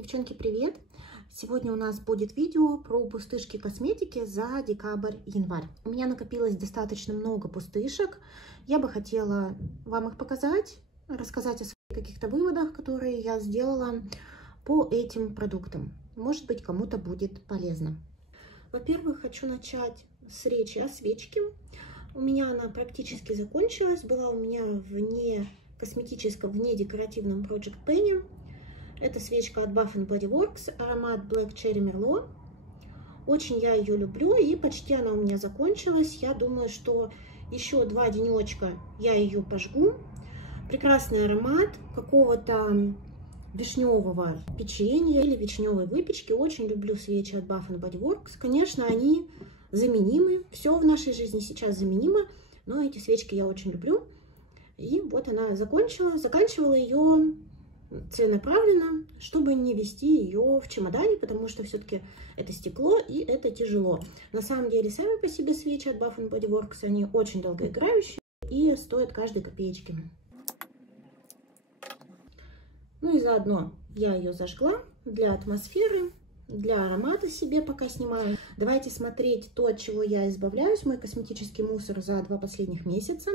Девчонки, привет! Сегодня у нас будет видео про пустышки косметики за декабрь-январь. У меня накопилось достаточно много пустышек. Я бы хотела вам их показать, рассказать о своих каких-то выводах, которые я сделала по этим продуктам. Может быть, кому-то будет полезно. Во-первых, хочу начать с речи о свечке. У меня она практически закончилась. Была у меня вне косметическом, вне декоративном Project Penny. Это свечка от Bath & Body Works, аромат Black Cherry Merlot. Очень я ее люблю, и почти она у меня закончилась. Я думаю, что еще 2 денечка я ее пожгу. Прекрасный аромат какого-то вишневого печенья или вишневой выпечки. Очень люблю свечи от Bath & Body Works. Конечно, они заменимы. Все в нашей жизни сейчас заменимо, но эти свечки я очень люблю. И вот она заканчивала ее целенаправленно, чтобы не вести ее в чемодане, потому что все-таки это стекло и это тяжело. На самом деле, сами по себе свечи от Bath & Body Works, они очень долгоиграющие и стоят каждой копеечки. Ну и заодно я ее зажгла для атмосферы, для аромата себе пока снимаю. Давайте смотреть то, от чего я избавляюсь, мой косметический мусор за 2 последних месяца.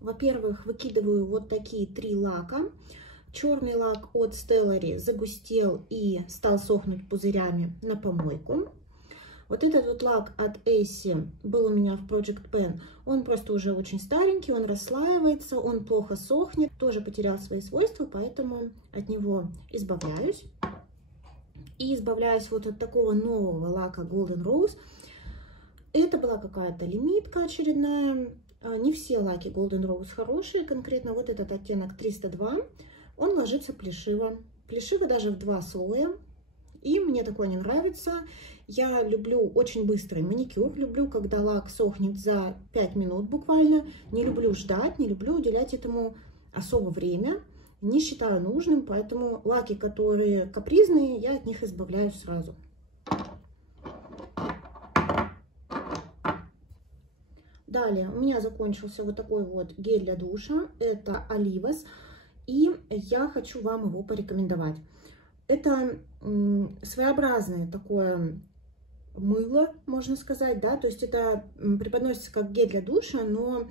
Во-первых, выкидываю вот такие 3 лака. Черный лак от Stellary загустел и стал сохнуть пузырями на помойку. Вот этот вот лак от Essie был у меня в Project Pen. Он просто уже очень старенький, он расслаивается, он плохо сохнет, тоже потерял свои свойства, поэтому от него избавляюсь. И избавляюсь вот от такого нового лака Golden Rose. Это была какая-то лимитка очередная. Не все лаки Golden Rose хорошие, конкретно вот этот оттенок 302. Он ложится плешиво. Плешиво даже в 2 слоя. И мне такое не нравится. Я люблю очень быстрый маникюр. Люблю, когда лак сохнет за 5 минут буквально. Не люблю ждать, не люблю уделять этому особо время. Не считаю нужным, поэтому лаки, которые капризные, я от них избавляюсь сразу. Далее у меня закончился вот такой вот гель для душа. Это Olivas. И я хочу вам его порекомендовать. Это своеобразное такое мыло, можно сказать, да, то есть это преподносится как гель для душа, но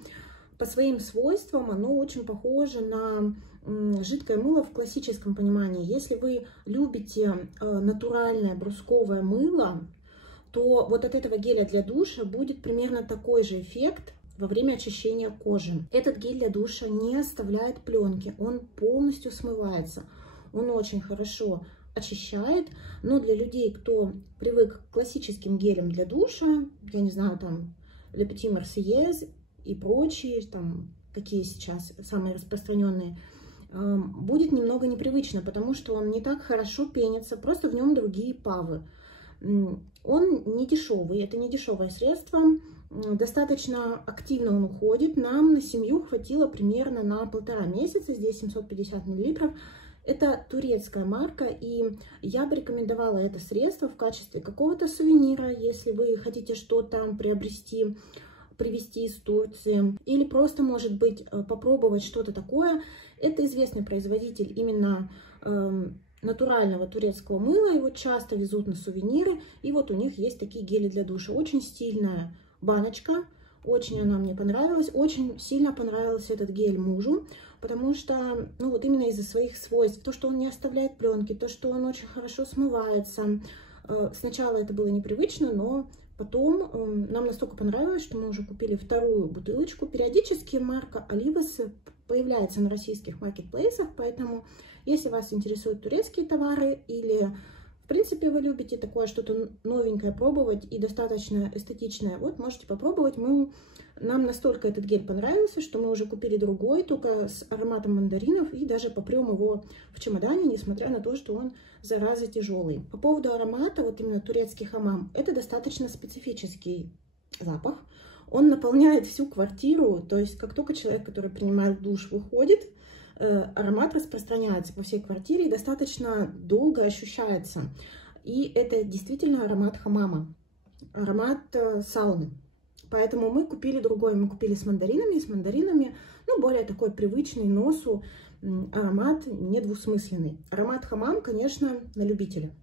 по своим свойствам оно очень похоже на жидкое мыло в классическом понимании. Если вы любите натуральное брусковое мыло, то вот от этого геля для душа будет примерно такой же эффект во время очищения кожи. Этот гель для душа не оставляет пленки, он полностью смывается. Он очень хорошо очищает, но для людей, кто привык к классическим гелям для душа, я не знаю, там Le Petit Marseillaise и прочие, там какие сейчас самые распространенные, будет немного непривычно, потому что он не так хорошо пенится, просто в нем другие павы. Он не дешевый, это не дешевое средство, достаточно активно он уходит. Нам на семью хватило примерно на 1,5 месяца, здесь 750 мл. Это турецкая марка, и я бы рекомендовала это средство в качестве какого-то сувенира, если вы хотите что-то приобрести, привезти из Турции, или просто, может быть, попробовать что-то такое. Это известный производитель именно натурального турецкого мыла, его часто везут на сувениры, и вот у них есть такие гели для душа. Очень стильная баночка, очень она мне понравилась, очень сильно понравился этот гель мужу, потому что, ну вот именно из-за своих свойств, то, что он не оставляет пленки, то, что он очень хорошо смывается. Сначала это было непривычно, но потом нам настолько понравилось, что мы уже купили 2-ю бутылочку. Периодически марка Olivas появляется на российских маркетплейсах, поэтому если вас интересуют турецкие товары или в принципе вы любите такое что-то новенькое пробовать и достаточно эстетичное, вот можете попробовать. Нам настолько этот гель понравился, что мы уже купили другой, только с ароматом мандаринов, и даже попрем его в чемодане, несмотря на то, что он, зараза, тяжелый. По поводу аромата, вот именно турецкий хамам, это достаточно специфический запах. Он наполняет всю квартиру, то есть как только человек, который принимает душ, выходит, аромат распространяется по всей квартире и достаточно долго ощущается. И это действительно аромат хамама, аромат сауны. Поэтому мы купили другой, мы купили с мандаринами, ну, более такой привычный носу. аромат недвусмысленный. Аромат хамам, конечно, на любителя.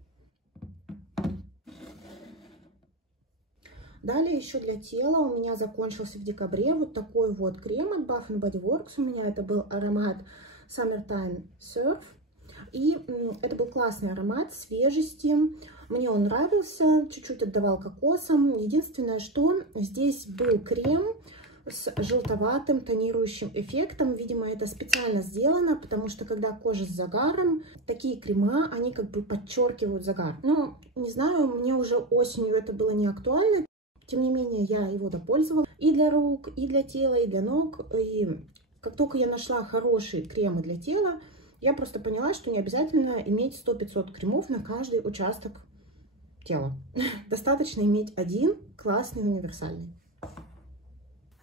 Далее еще для тела у меня закончился в декабре вот такой вот крем от Bath Body Works. У меня это был аромат Summertime Surf. И это был классный аромат свежести. Мне он нравился, чуть-чуть отдавал кокосом. Единственное, что здесь был крем с желтоватым тонирующим эффектом. Видимо, это специально сделано, потому что когда кожа с загаром, такие крема, они как бы подчеркивают загар. Ну, не знаю, мне уже осенью это было не актуально. Тем не менее, я его допользовала и для рук, и для тела, и для ног. И как только я нашла хорошие кремы для тела, я просто поняла, что не обязательно иметь 100-500 кремов на каждый участок тела. Достаточно иметь один классный универсальный.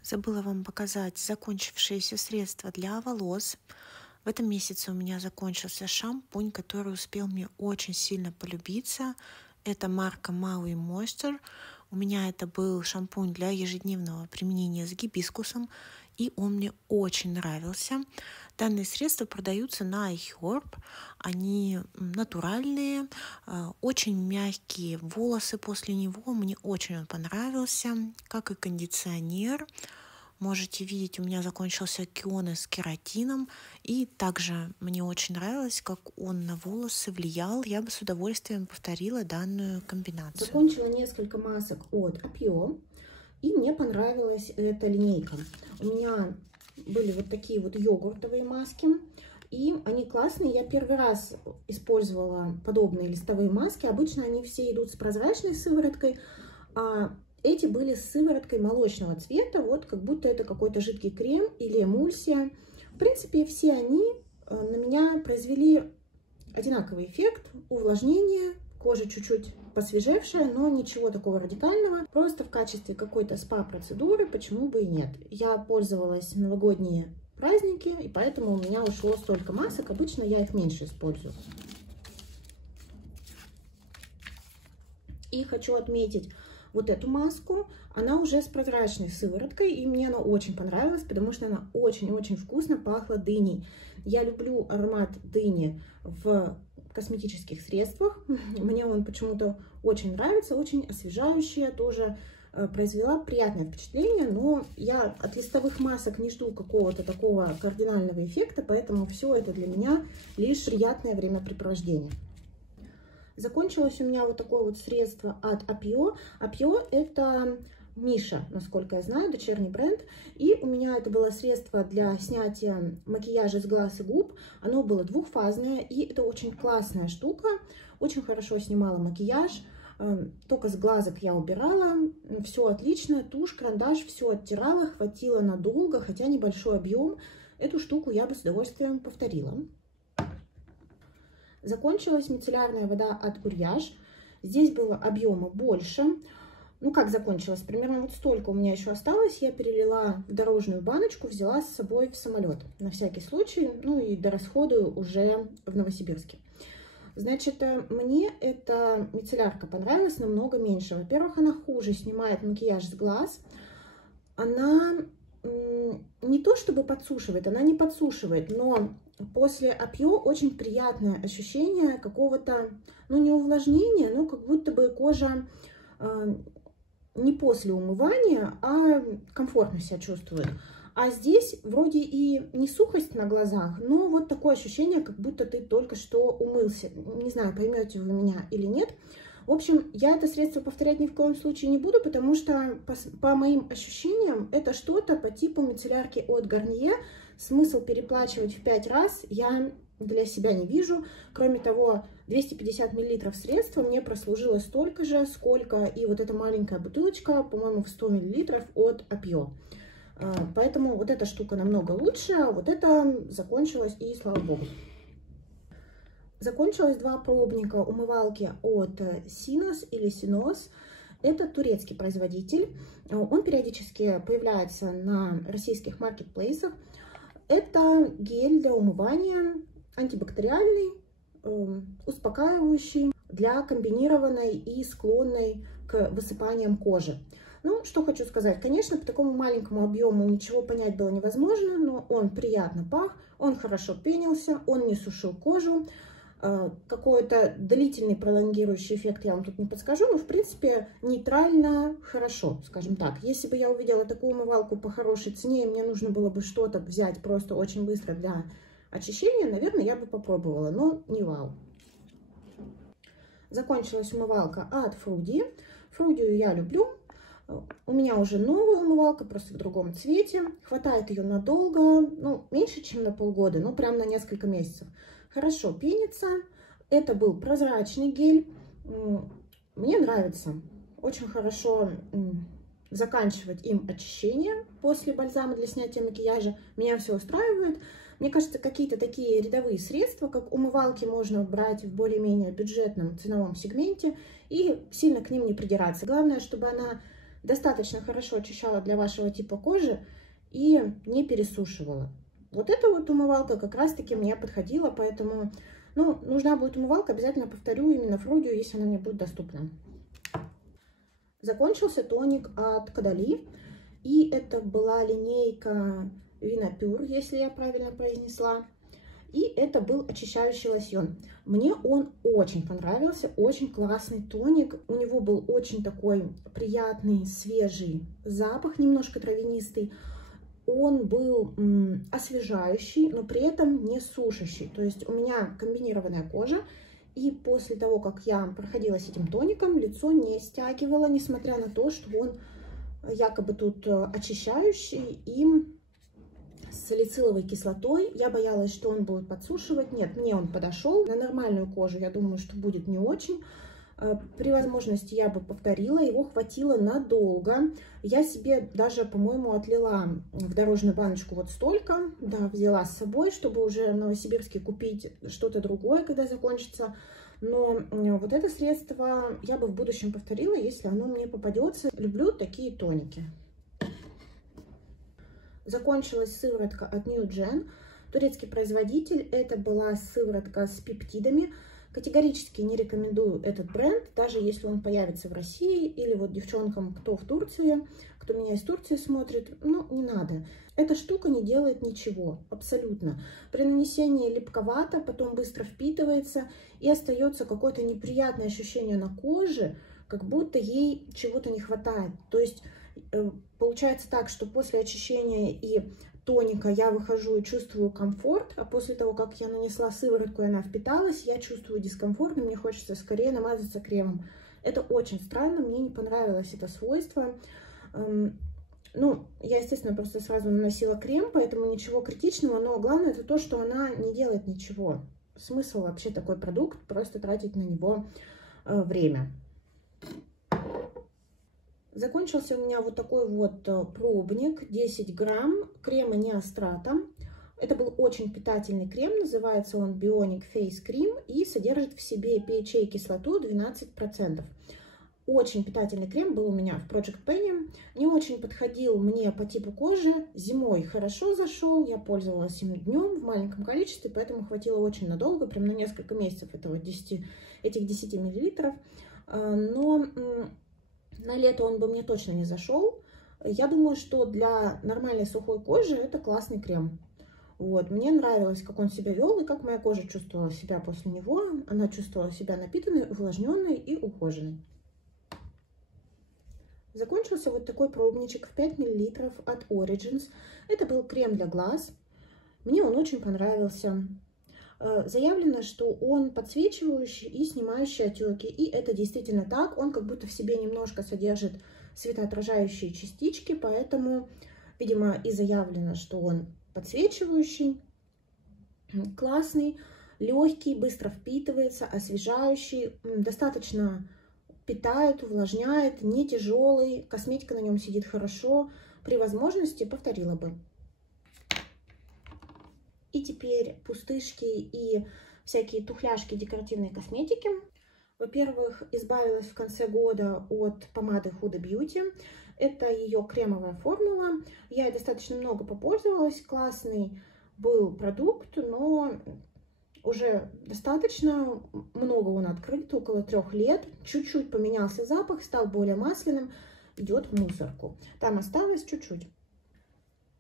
Забыла вам показать закончившиеся средства для волос. В этом месяце у меня закончился шампунь, который успел мне очень сильно полюбиться. Это марка Maui Moisture. У меня это был шампунь для ежедневного применения с гибискусом, и он мне очень нравился. Данные средства продаются на iHerb. Они натуральные, очень мягкие волосы после него. Мне очень он понравился, как и кондиционер. Можете видеть, у меня закончился Кионе с кератином. И также мне очень нравилось, как он на волосы влиял. Я бы с удовольствием повторила данную комбинацию. Закончила несколько масок от Apio. И мне понравилась эта линейка. У меня были вот такие вот йогуртовые маски. И они классные. Я первый раз использовала подобные листовые маски. Обычно они все идут с прозрачной сывороткой. А эти были с сывороткой молочного цвета. Вот как будто это какой-то жидкий крем или эмульсия. В принципе, все они на меня произвели одинаковый эффект. Увлажнение. Кожа чуть-чуть посвежевшая, но ничего такого радикального. Просто в качестве какой-то спа-процедуры, почему бы и нет. Я пользовалась в новогодние праздники, и поэтому у меня ушло столько масок. Обычно я их меньше использую. И хочу отметить вот эту маску. Она уже с прозрачной сывороткой, и мне она очень понравилась, потому что она очень-очень вкусно пахла дыней. Я люблю аромат дыни в косметических средствах. Мне он почему-то очень нравится, очень освежающий, тоже произвела приятное впечатление, но я от листовых масок не жду какого-то такого кардинального эффекта, поэтому все это для меня лишь приятное времяпрепровождение. Закончилось у меня вот такое вот средство от Apio. Apio это Миша, насколько я знаю, дочерний бренд. И у меня это было средство для снятия макияжа с глаз и губ. Оно было двухфазное, и это очень классная штука. Очень хорошо снимала макияж. Только с глазок я убирала. Все отлично. Тушь, карандаш, все оттирала. Хватило надолго, хотя небольшой объем. Эту штуку я бы с удовольствием повторила. Закончилась мицеллярная вода от Uriage. Здесь было объема больше. Ну, как закончилось? Примерно вот столько у меня еще осталось. Я перелила в дорожную баночку, взяла с собой в самолет. На всякий случай. Ну, и дорасходую уже в Новосибирске. Значит, мне эта мицеллярка понравилась намного меньше. Во-первых, она хуже снимает макияж с глаз. Она не то чтобы подсушивает, она не подсушивает, но после Apio очень приятное ощущение какого-то, ну, не увлажнения, но как будто бы кожа не после умывания, а комфортно себя чувствует. А здесь вроде и не сухость на глазах, но вот такое ощущение, как будто ты только что умылся. Не знаю, поймете вы меня или нет. В общем, я это средство повторять ни в коем случае не буду, потому что по моим ощущениям это что-то по типу мицеллярки от Garnier. Смысл переплачивать в 5 раз я для себя не вижу. Кроме того, 250 мл средства мне прослужило столько же, сколько и вот эта маленькая бутылочка, по-моему, в 100 мл от Apio. Поэтому вот эта штука намного лучше, а вот это закончилось, и слава богу. Закончилось 2 пробника умывалки от Sinos или Sinos. Это турецкий производитель. Он периодически появляется на российских маркетплейсах. Это гель для умывания, антибактериальный, успокаивающий для комбинированной и склонной к высыпаниям кожи. Ну, что хочу сказать. Конечно, по такому маленькому объему ничего понять было невозможно, но он приятно пах, он хорошо пенился, он не сушил кожу. Какой-то длительный пролонгирующий эффект я вам тут не подскажу, но в принципе нейтрально хорошо, скажем так. Если бы я увидела такую умывалку по хорошей цене, и мне нужно было бы что-то взять просто очень быстро для очищения, наверное, я бы попробовала, но не вау. Закончилась умывалка от Фруди. Фрудию я люблю. У меня уже новая умывалка, просто в другом цвете. Хватает ее надолго, ну, меньше, чем на полгода, но прям на несколько месяцев. Хорошо пенится. Это был прозрачный гель. Мне нравится. Очень хорошо заканчивать им очищение после бальзама для снятия макияжа. Меня все устраивает. Мне кажется, какие-то такие рядовые средства, как умывалки, можно брать в более-менее бюджетном ценовом сегменте и сильно к ним не придираться. Главное, чтобы она достаточно хорошо очищала для вашего типа кожи и не пересушивала. Вот эта вот умывалка как раз-таки мне подходила, поэтому, ну, нужна будет умывалка, обязательно повторю именно Фрудию, если она мне будет доступна. Закончился тоник от Кадали, и это была линейка Винопюр, если я правильно произнесла. И это был очищающий лосьон. Мне он очень понравился, очень классный тоник. У него был очень такой приятный, свежий запах, немножко травянистый. Он был освежающий, но при этом не сушащий. То есть у меня комбинированная кожа. И после того, как я проходилась этим тоником, лицо не стягивало, несмотря на то, что он якобы тут очищающий и с салициловой кислотой. Я боялась, что он будет подсушивать. Нет, мне он подошел. На нормальную кожу, я думаю, что будет не очень. При возможности я бы повторила. Его хватило надолго. Я себе даже, по-моему, отлила в дорожную баночку вот столько. Да, взяла с собой, чтобы уже в Новосибирске купить что-то другое, когда закончится. Но вот это средство я бы в будущем повторила, если оно мне попадется. Люблю такие тоники. Закончилась сыворотка от NewGen, турецкий производитель. Это была сыворотка с пептидами. Категорически не рекомендую этот бренд, даже если он появится в России. Или вот девчонкам, кто в Турции, кто меня из Турции смотрит, ну, не надо. Эта штука не делает ничего, абсолютно. При нанесении липковато, потом быстро впитывается и остается какое-то неприятное ощущение на коже, как будто ей чего-то не хватает. То есть получается так, что после очищения и тоника я выхожу и чувствую комфорт, а после того, как я нанесла сыворотку и она впиталась, я чувствую дискомфорт, и мне хочется скорее намазаться кремом. Это очень странно, мне не понравилось это свойство. Ну, я, естественно, просто сразу наносила крем, поэтому ничего критичного, но главное это то, что она не делает ничего. Смысл вообще такой продукт, просто тратить на него время. Закончился у меня вот такой вот пробник, 10 грамм крема Неострата. Это был очень питательный крем, называется он Bionic Face Cream и содержит в себе PHA и кислоту 12%. Очень питательный крем был у меня в Project Penny. Не очень подходил мне по типу кожи. Зимой хорошо зашел, я пользовалась им днем в маленьком количестве, поэтому хватило очень надолго, прям на несколько месяцев этих 10 миллилитров. Но на лето он бы мне точно не зашел. Я думаю, что для нормальной сухой кожи это классный крем. Вот. Мне нравилось, как он себя вел и как моя кожа чувствовала себя после него. Она чувствовала себя напитанной, увлажненной и ухоженной. Закончился вот такой пробничек в 5 мл от Origins. Это был крем для глаз. Мне он очень понравился. Заявлено, что он подсвечивающий и снимающий отеки. И это действительно так. Он как будто в себе немножко содержит светоотражающие частички. Поэтому, видимо, и заявлено, что он подсвечивающий, классный, легкий, быстро впитывается, освежающий, достаточно питает, увлажняет, не тяжелый. Косметика на нем сидит хорошо. При возможности повторила бы. И теперь пустышки и всякие тухляшки декоративной косметики. Во-первых, избавилась в конце года от помады Huda Beauty. Это ее кремовая формула. Я ей достаточно много попользовалась. Классный был продукт, но уже достаточно много он открыт, около 3 лет. Чуть-чуть поменялся запах, стал более масляным. идет в мусорку. Там осталось чуть-чуть.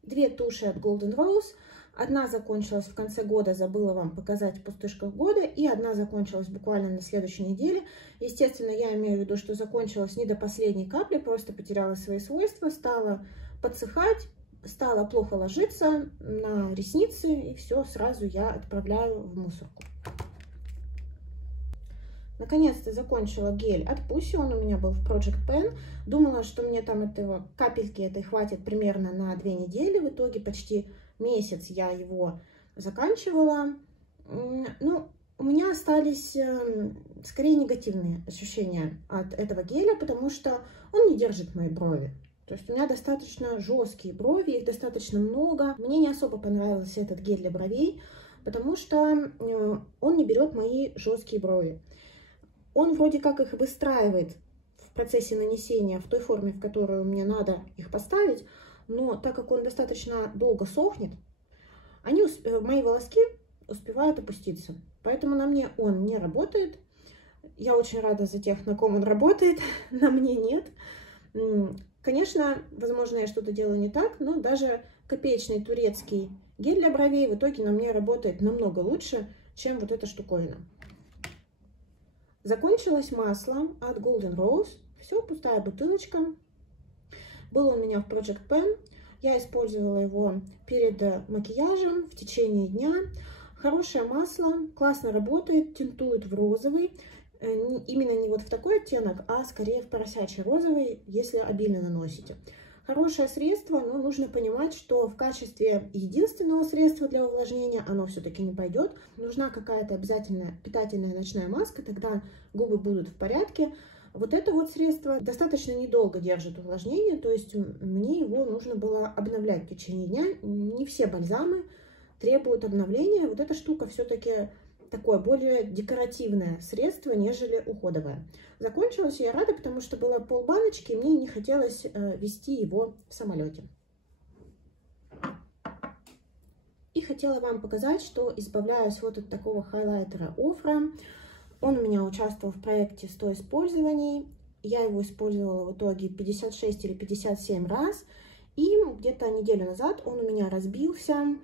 2 туши от Golden Rose. Одна закончилась в конце года, забыла вам показать в пустышках года, и одна закончилась буквально на следующей неделе. Естественно, я имею в виду, что закончилась не до последней капли, просто потеряла свои свойства, стала подсыхать, стала плохо ложиться на ресницы, и все, сразу я отправляю в мусорку. Наконец-то закончила гель от Pussy, он у меня был в Project Pen. Думала, что мне там этого капельки этой хватит примерно на 2 недели. В итоге почти месяц я его заканчивала. Ну, у меня остались скорее негативные ощущения от этого геля, потому что он не держит мои брови. То есть у меня достаточно жесткие брови, их достаточно много. Мне не особо понравился этот гель для бровей, потому что он не берет мои жесткие брови. Он вроде как их выстраивает в процессе нанесения в той форме, в которую мне надо их поставить, но так как он достаточно долго сохнет, мои волоски успевают опуститься. Поэтому на мне он не работает. Я очень рада за тех, на ком он работает, на мне нет. Конечно, возможно, я что-то делаю не так, но даже копеечный турецкий гель для бровей в итоге на мне работает намного лучше, чем вот эта штуковина. Закончилось масло от Golden Rose. Все, пустая бутылочка. Был он у меня в Project Pen. Я использовала его перед макияжем в течение дня. Хорошее масло, классно работает, тинтует в розовый. Именно не вот в такой оттенок, а скорее в поросячий розовый, если обильно наносите. Хорошее средство, но нужно понимать, что в качестве единственного средства для увлажнения оно все-таки не пойдет. Нужна какая-то обязательная питательная ночная маска, тогда губы будут в порядке. Вот это вот средство достаточно недолго держит увлажнение, то есть мне его нужно было обновлять в течение дня. Не все бальзамы требуют обновления. Вот эта штука все-таки такое более декоративное средство, нежели уходовое. Закончилась я рада, потому что было полбаночки, и мне не хотелось вести его в самолете. И хотела вам показать, что избавляюсь вот от такого хайлайтера Ofra. Он у меня участвовал в проекте 100 использований. Я его использовала в итоге 56 или 57 раз. И где-то неделю назад он у меня разбился.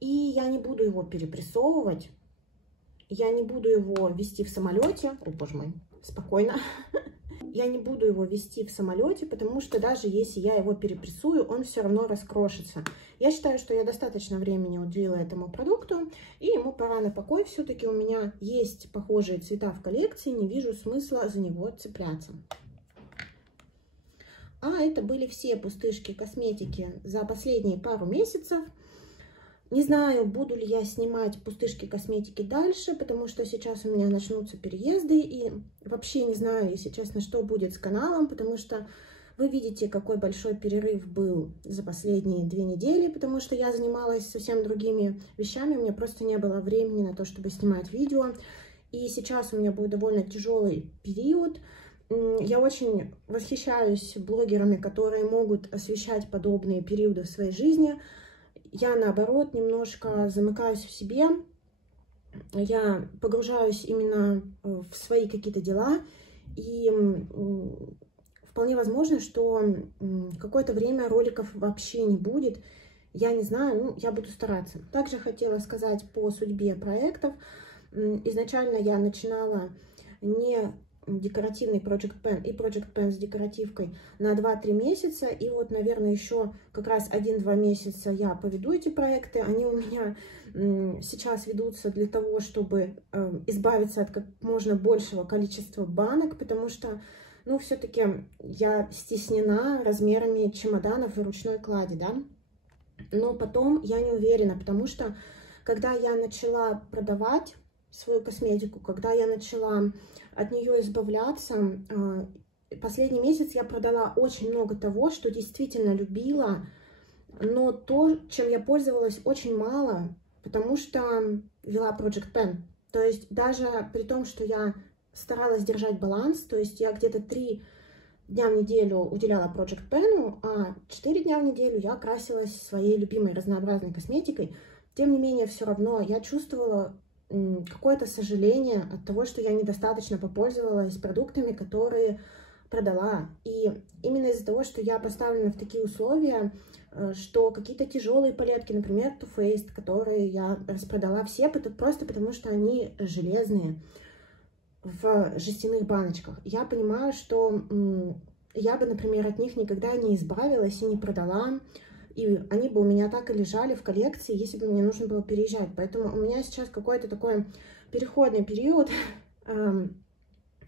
И я не буду его перепрессовывать. Я не буду его вести в самолете. О, боже мой, спокойно. Я не буду его вести в самолете, потому что даже если я его перепрессую, он все равно раскрошится. Я считаю, что я достаточно времени уделила этому продукту, и ему пора на покой. Все-таки у меня есть похожие цвета в коллекции, не вижу смысла за него цепляться. А это были все пустышки косметики за последние пару месяцев. Не знаю, буду ли я снимать пустышки косметики дальше, потому что сейчас у меня начнутся переезды, и вообще не знаю, если честно, что будет с каналом, потому что вы видите, какой большой перерыв был за последние 2 недели, потому что я занималась совсем другими вещами, у меня просто не было времени на то, чтобы снимать видео, и сейчас у меня будет довольно тяжелый период. Я очень восхищаюсь блогерами, которые могут освещать подобные периоды в своей жизни. Я, наоборот, немножко замыкаюсь в себе, я погружаюсь именно в свои какие-то дела, и вполне возможно, что какое-то время роликов вообще не будет, я не знаю, ну, я буду стараться. Также хотела сказать по судьбе проектов. Изначально я начинала не декоративный Project Pen и Project Pen с декоративкой на 2-3 месяца. И вот, наверное, еще как раз 1-2 месяца я поведу эти проекты. Они у меня сейчас ведутся для того, чтобы избавиться от как можно большего количества банок, потому что, ну, все-таки я стеснена размерами чемоданов и ручной клади, да. Но потом я не уверена, потому что, когда я начала продавать свою косметику, когда я начала от нее избавляться, последний месяц я продала очень много того, что действительно любила, но то, чем я пользовалась, очень мало, потому что вела Project Pen. То есть даже при том, что я старалась держать баланс, то есть я где-то 3 дня в неделю уделяла Project Pen, а 4 дня в неделю я красилась своей любимой разнообразной косметикой. Тем не менее, все равно я чувствовала какое-то сожаление от того, что я недостаточно попользовалась продуктами, которые продала. И именно из-за того, что я поставлена в такие условия, что какие-то тяжелые палетки, например, Too Faced, которые я распродала все, просто потому что они железные в жестяных баночках. Я понимаю, что я бы, например, от них никогда не избавилась и не продала, и они бы у меня так и лежали в коллекции, если бы мне нужно было переезжать. Поэтому у меня сейчас какой-то такой переходный период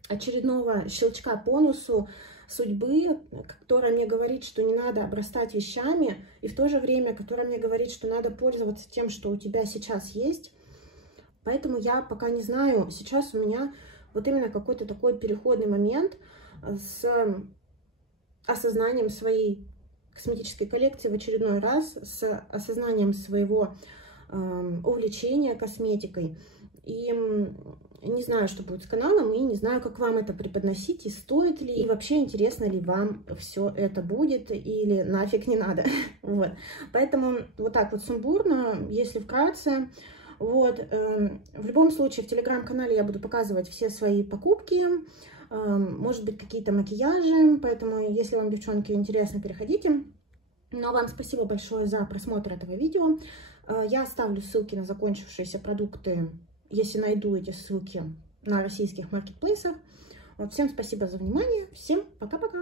очередного щелчка по носу судьбы, которая мне говорит, что не надо обрастать вещами, и в то же время, которая мне говорит, что надо пользоваться тем, что у тебя сейчас есть. Поэтому я пока не знаю, сейчас у меня вот именно какой-то такой переходный момент с осознанием своей косметической коллекции в очередной раз, с осознанием своего увлечения косметикой. И не знаю, что будет с каналом, и не знаю, как вам это преподносить, и стоит ли, и вообще интересно ли вам все это будет, или нафиг не надо. Вот. Поэтому вот так вот сумбурно, если вкратце. Вот. В любом случае, в телеграм-канале я буду показывать все свои покупки, может быть, какие-то макияжи, поэтому, если вам, девчонки, интересно, переходите. Но вам спасибо большое за просмотр этого видео. Я оставлю ссылки на закончившиеся продукты, если найду эти ссылки на российских маркетплейсах. Вот, всем спасибо за внимание. Всем пока-пока.